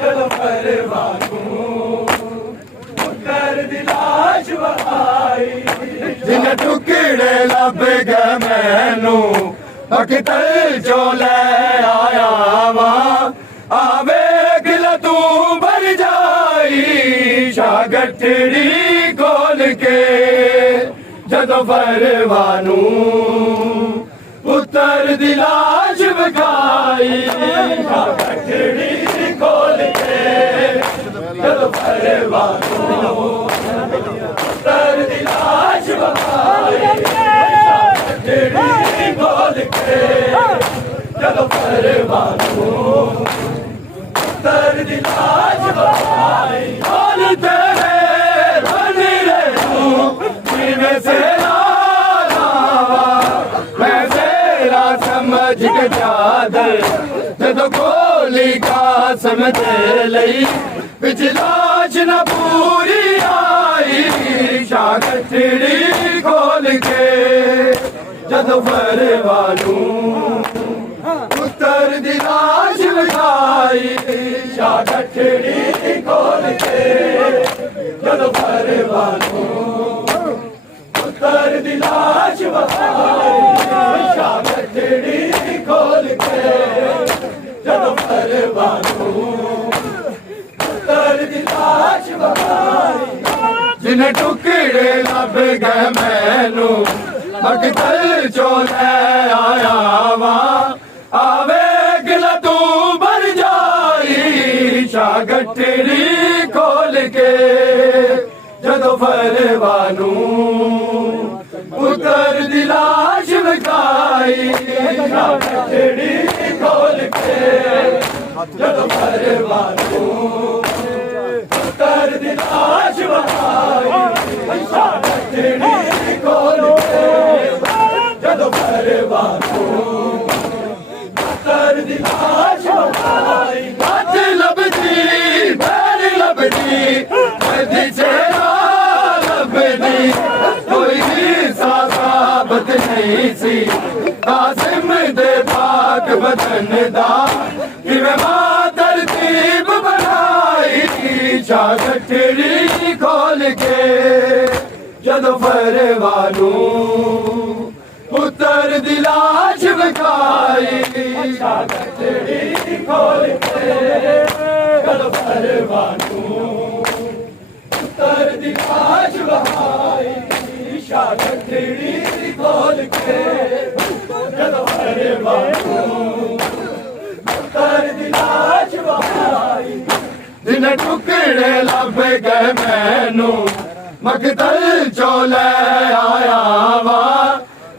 जदों परवानू पुत्तर दी लाश वहाई जिन टुकड़े लब गए मैनू अखतर चो ले आया वा आवे गिल तू भर जाई शागठड़ी खोल के जदों परवानू पुत्तर दी लाश विखाई शागठड़ी खोल के जदों परवानू पुत्तर दी लाश विखाई शागठड़ी खोल के जदों परवानू पुत्तर दी लाश विखाई बोल तेरे बन रहूं जिवें से मैं तेरा समझ के चादर जदों गोली का समझ लई बिच लाश न पूरी आई शागठड़ी खोल के जदों परवानू पुत्तर दी लाश विखाई शागठड़ी खोल के जदों परवानू पुत्तर दी लाश विखाई शागठड़ी खोल के जदों परवानू पुत्तर दी लाश विखाई जिन टुकड़े लब गए मैनू अखतर चो ले आया वा आवे गिल तू भर जाई शागठड़ी खोल के जदों परवानू पुत्तर दी लाश विखाई शागठड़ी खोल के जदों परवानू पुत्तर दी लाश विखाई शागठड़ी खोल के जदों परवानू पुत्तर दी लाश विखाई हथ लभदी पैर लभदी मधी चेहरा लभदी कोई साबत नहीं सी कासिम दे पाक बदन दा किवें मां तरतीब बनाई शागठड़ी खोल के जदों परवानू पुत्तर दी लाश विखाई शागठड़ी खोल के जदों परवानू पुत्तर दी लाश विखाई शागठड़ी खोल के जदों परवानू पुत्तर दी लाश विखाई जिन टुकड़े लब गए मैनू मकतल चो ले आया वा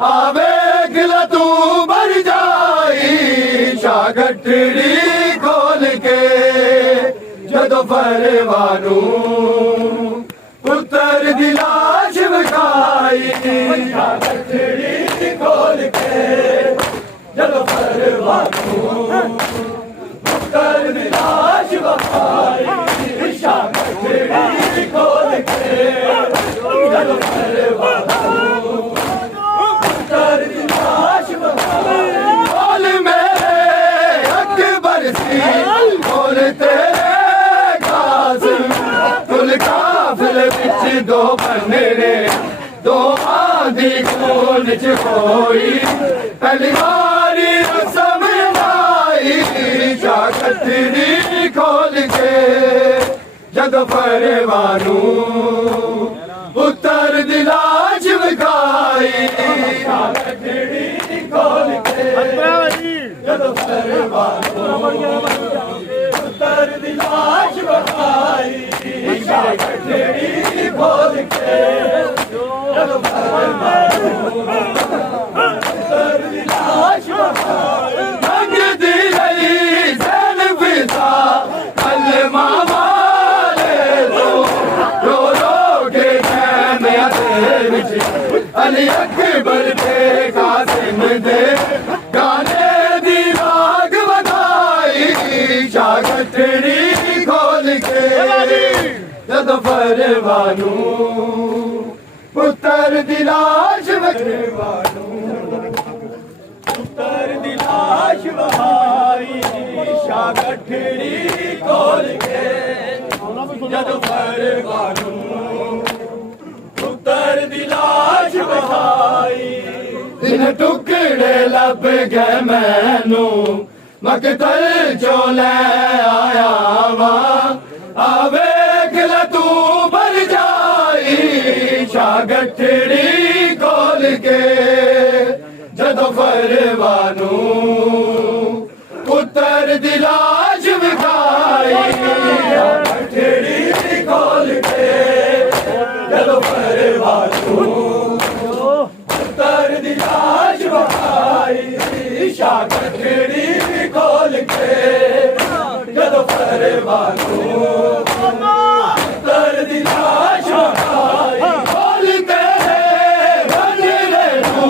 आवे गिल तू भर जाई शागठड़ी खोल के जदों परवानू पुत्तर दी लाश विखाई शागठड़ी खोल के जदों परवानू पुत्तर दी लाश विखाई शागठड़ी खोल के जदों परवानू पुत्तर दी लाश विखाई बोल मेरे अकबर सी बोल तेरे कासिम कुल काफिल विच दो बनेरे दो आधी खून च होई पहली बारी रस्म आई शागठड़ी खोल के जदों परवानू पुत्तर दी लाश विखाई शागठड़ी खोल के जदों परवानू पुत्तर दी लाश विखाई शागठड़ी खोल के जदों परवानू पुत्तर दी लाश विखाई मंगदी रही ज़ैन फिज़ा कलमा वाले तो रो रो के कहने दे विच अली अकबर दे कासिम दे गाने दी राग वधाई शागठड़ी खोल के जदों परवानू पुत्तर दी लाश परवानू पुत्तर दी लाश वहाई शागठड़ी खोल जद परवानू पुत्र दी लाश विखाई दिन टुकड़े लब गए मैनू मकतल चो लै आया वा आवेख ला तू मर जाई शागठड़ी खोल के जदों परवानू पुत्र दी लाश विखाई शागठड़ी खोल के जदों परवानू पुत्र दी लाश विखाई शागठड़ी खोल के जदों परवानू पुत्र दी लाश विखाई खोल के बंदरे तू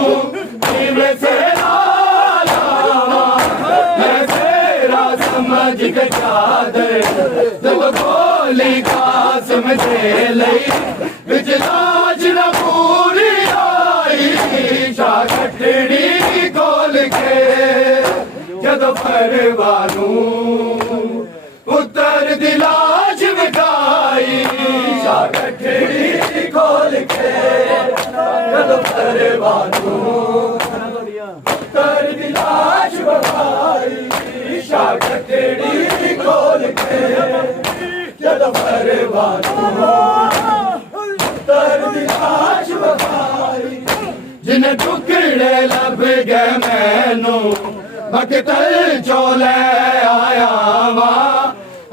में से समझ के चादर जब गोली कासम से लई बिच लाज न पूरी आई शागठड़ी खोल के जद परवानू पुत्र दी लाश विखाई शागठड़ी खोल के जद परवानू पुत्र दी लाश विखाई शागठड़ी खोल के जद परवानू पुत्र दी लाश विखाई जिन टुकड़े लब गए मैनू मकतल चो लै आया वा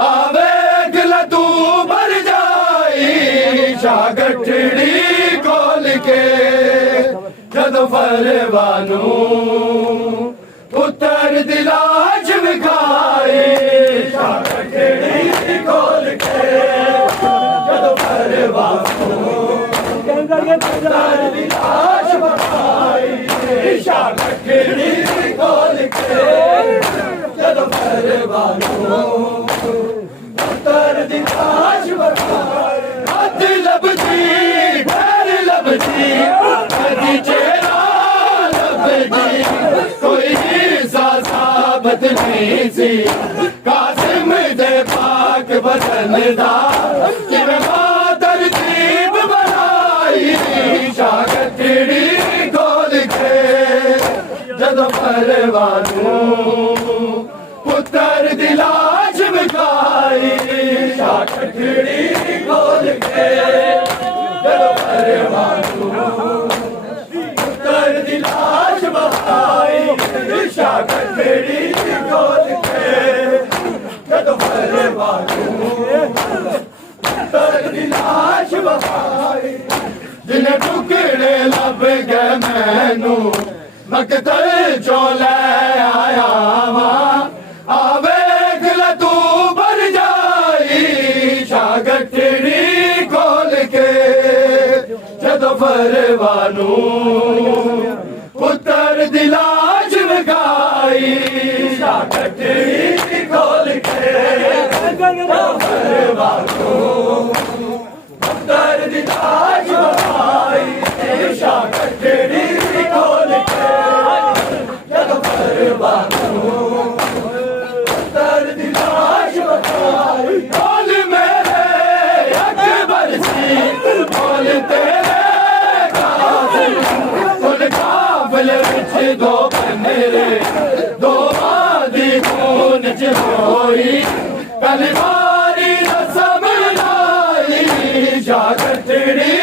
आवेख ला तू मर जाई शागठड़ी खोल के जद परवानू पुत्र दी लाश विखाई शागठड़ी खोल के जद परवानू पुत्र दी लाश विखाई शागठड़ी खोल के जद परवानू पुत्र दी लाश विखाई हथ लभदी पैर लभदी कदी चेहरा लभदी कोई साबत नहीं सी कासिम दे पाक बदन दा किवें मातर दीप बनाई शागठड़ी खोल के जद परवानू पुत्र दी लाश विखाई शागठड़ी खोल के जद परवानू पुत्र दी लाश विखाई शागठड़ी खोल के जद परवानू पुत्र दी लाश विखाई जिन टुकड़े लब गए मैनू मकतल चो लै आया वा आवेख ला तू मर जाई शागठड़ी खोल के जद परवानू पुत्र दी लाश विखाई शागठड़ी खोल के जद परवानू पुत्र दी लाश विखाई शागठड़ी खोल के जद परवानू पुत्र दी लाश विखाई बोल मेरे अकबर सी बोल तेरे कासिम बोल काफिले विच दो मेरे दो वादी खून च होई कलमारी रस्म लाई शागठड़ी